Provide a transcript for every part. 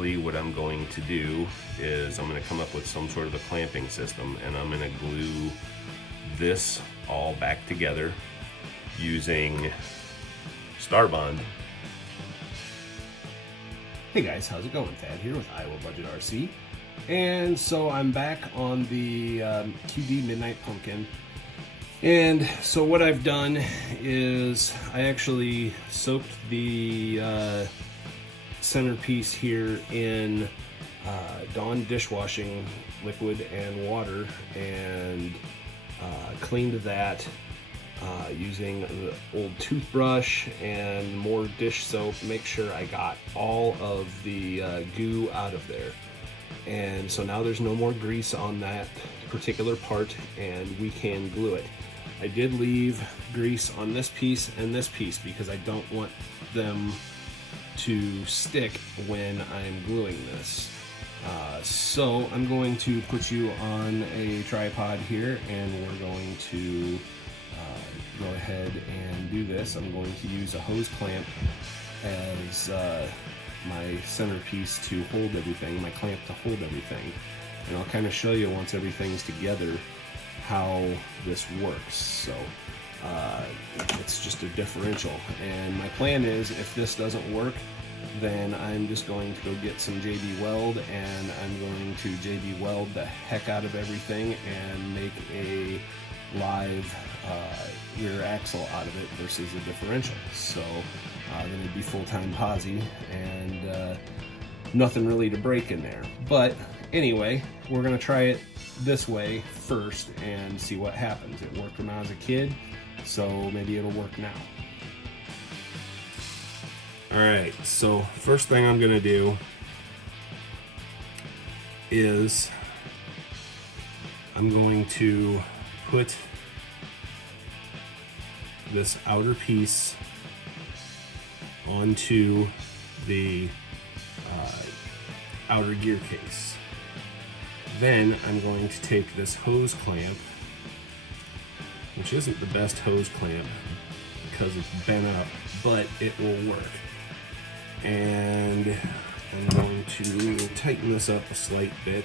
basically what I'm going to do is I'm going to come up with some sort of a clamping system, and I'm going to glue this all back together using Starbond. Hey guys, how's it going? Thad here with Iowa Budget RC. And so I'm back on the QD Midnight Pumpkin. And so what I've done is I actually soaked the centerpiece here in Dawn dishwashing liquid and water, and cleaned that using the old toothbrush and more dish soap. Make sure I got all of the goo out of there. And so now there's no more grease on that particular part, and we can glue it. I did leave grease on this piece and this piece because I don't want them to stick when I'm gluing this. So I'm going to put you on a tripod here, and we're going to go ahead and do this. I'm going to use a hose clamp as my centerpiece to hold everything, my clamp to hold everything. And I'll kind of show you once everything's together how this works. So it's just a differential, and my plan is if this doesn't work, then I'm just going to go get some JB Weld, and I'm going to JB Weld the heck out of everything and make a live rear axle out of it versus a differential. So then it'd be full-time posi, and nothing really to break in there. But anyway, we're gonna try it this way first and see what happens. It worked when I was a kid, so maybe it'll work now. Alright, so first thing I'm gonna do is I'm going to put this outer piece onto the outer gear case. Then I'm going to take this hose clamp, which isn't the best hose clamp because it's bent up, but it will work. And I'm going to tighten this up a slight bit.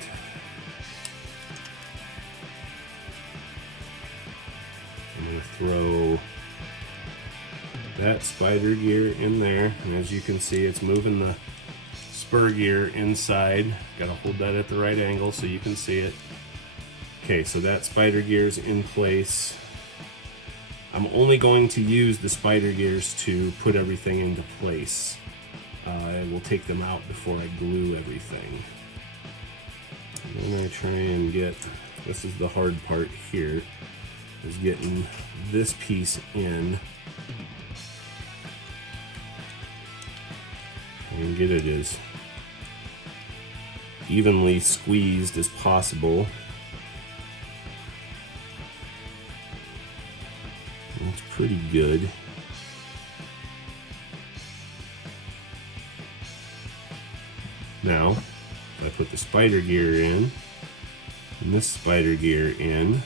I'm going to throw that spider gear in there, and as you can see, it's moving the spur gear inside. Got to hold that at the right angle so you can see it. Okay, so that spider gear's in place. I'm only going to use the spider gears to put everything into place. I will take them out before I glue everything. And then I try and get, this is the hard part here, is getting this piece in and get it as evenly squeezed as possible. It's pretty good. Now, if I put the spider gear in and this spider gear in,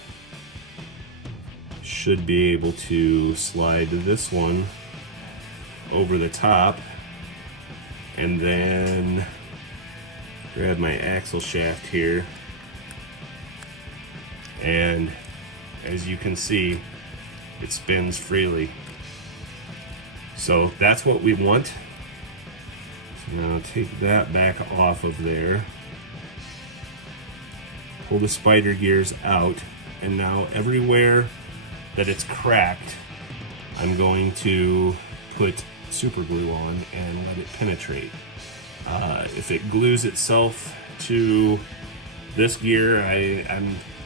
should be able to slide this one over the top, and then grab my axle shaft here, and as you can see, it spins freely. So that's what we want. So now take that back off of there, pull the spider gears out, and now everywhere that it's cracked, I'm going to put super glue on and let it penetrate. If it glues itself to this gear, I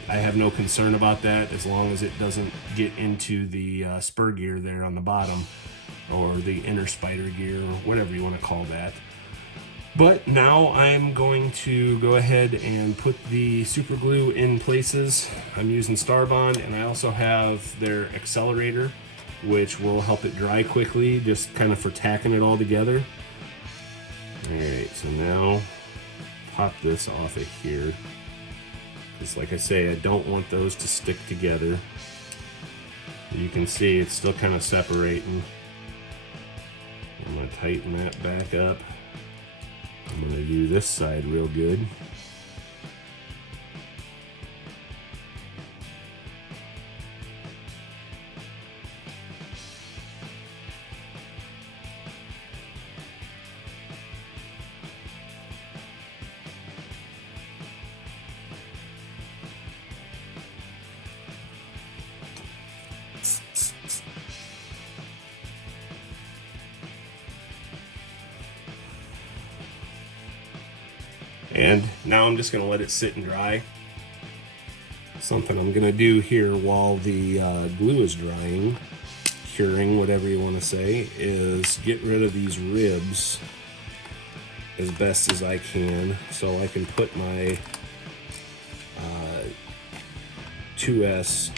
have no concern about that, as long as it doesn't get into the spur gear there on the bottom, or the inner spider gear, or whatever you want to call that. But now I'm going to go ahead and put the super glue in places. I'm using Starbond, and I also have their accelerator, which will help it dry quickly, just kind of for tacking it all together. Alright, so now pop this off of here. Just like I say, I don't want those to stick together. You can see it's still kind of separating. I'm going to tighten that back up. I'm going to do this side real good. And now I'm just going to let it sit and dry. Something I'm going to do here while the glue is drying, curing, whatever you want to say, is get rid of these ribs as best as I can so I can put my 2S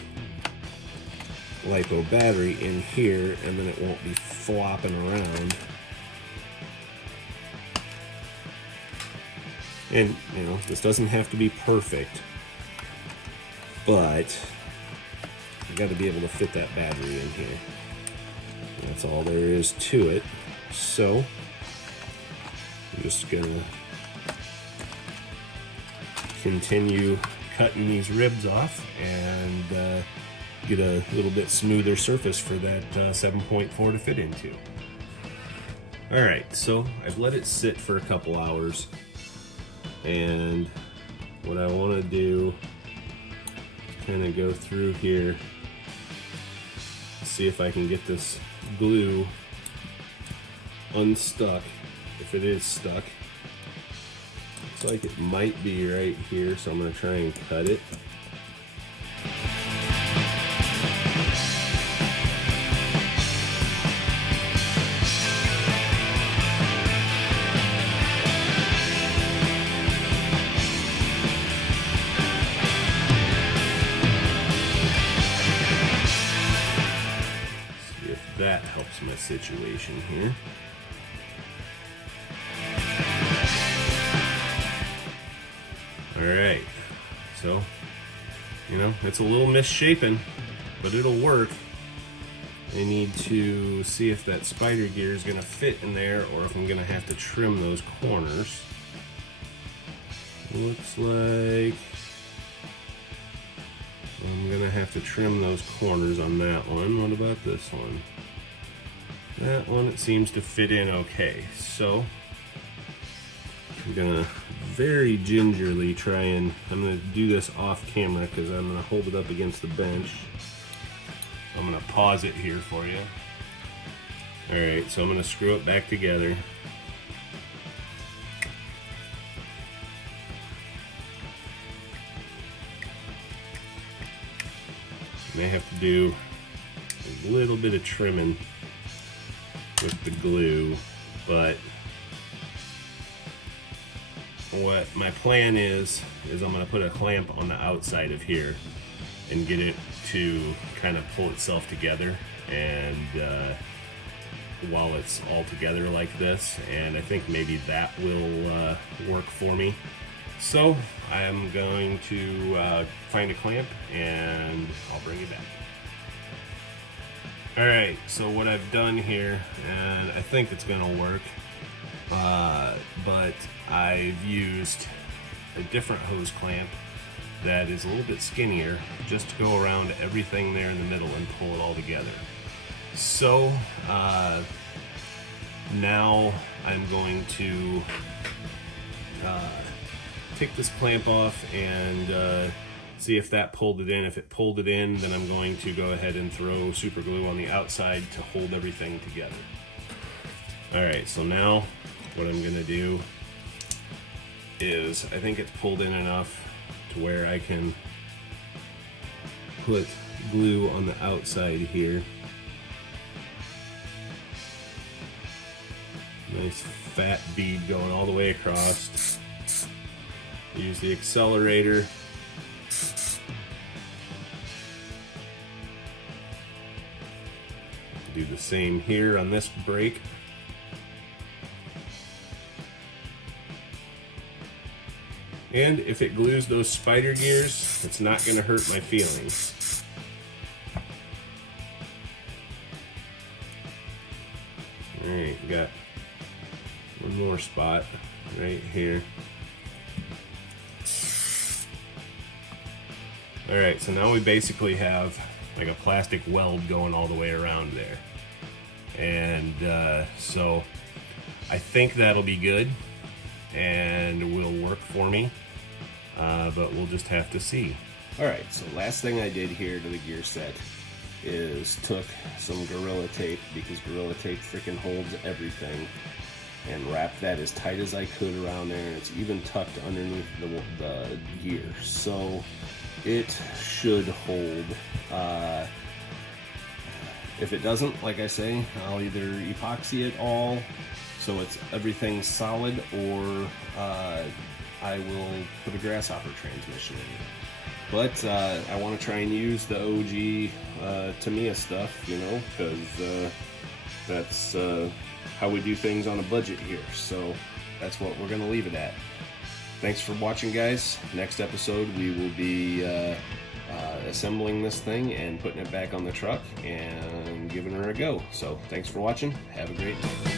LiPo battery in here, and then it won't be flopping around. And, you know, this doesn't have to be perfect, but you got to be able to fit that battery in here. That's all there is to it. So, I'm just gonna continue cutting these ribs off and get a little bit smoother surface for that 7.4 to fit into. Alright, so I've let it sit for a couple hours. And what I want to do is kind of go through here, see if I can get this glue unstuck, if it is stuck. Looks like it might be right here, so I'm going to try and cut it. That helps my situation here. Alright, so, you know, it's a little misshapen, but it'll work. I need to see if that spider gear is going to fit in there or if I'm going to have to trim those corners. Looks like I'm going to have to trim those corners on that one. What about this one? That one, it seems to fit in okay. So I'm gonna very gingerly try and, I'm gonna do this off camera because I'm gonna hold it up against the bench. I'm gonna pause it here for you. Alright, so I'm gonna screw it back together. And I have to do a little bit of trimming with the glue, but what my plan is I'm going to put a clamp on the outside of here and get it to kind of pull itself together, and while it's all together like this, and I think maybe that will work for me. So I'm going to find a clamp and I'll bring you back. Alright, so what I've done here, and I think it's going to work, but I've used a different hose clamp that is a little bit skinnier just to go around everything there in the middle and pull it all together. So now I'm going to take this clamp off and see if that pulled it in. If it pulled it in, then I'm going to go ahead and throw super glue on the outside to hold everything together. Alright, so now what I'm going to do is, I think it's pulled in enough to where I can put glue on the outside here. Nice fat bead going all the way across. Use the accelerator. Do the same here on this brake. And if it glues those spider gears, it's not going to hurt my feelings. Alright, got one more spot. right here. Alright, so now we basically have like a plastic weld going all the way around there. And so I think that'll be good and will work for me, but we'll just have to see. Alright, so last thing I did here to the gear set is took some Gorilla Tape, because Gorilla Tape freaking holds everything, and wrapped that as tight as I could around there, and it's even tucked underneath the gear, so it should hold. If it doesn't, like I say, I'll either epoxy it all so it's everything solid, or I will put a grasshopper transmission in it. But I want to try and use the OG Tamiya stuff, you know, because that's how we do things on a budget here. So that's what we're going to leave it at. Thanks for watching, guys. Next episode we will be assembling this thing and putting it back on the truck and giving her a go. So thanks for watching. Have a great day.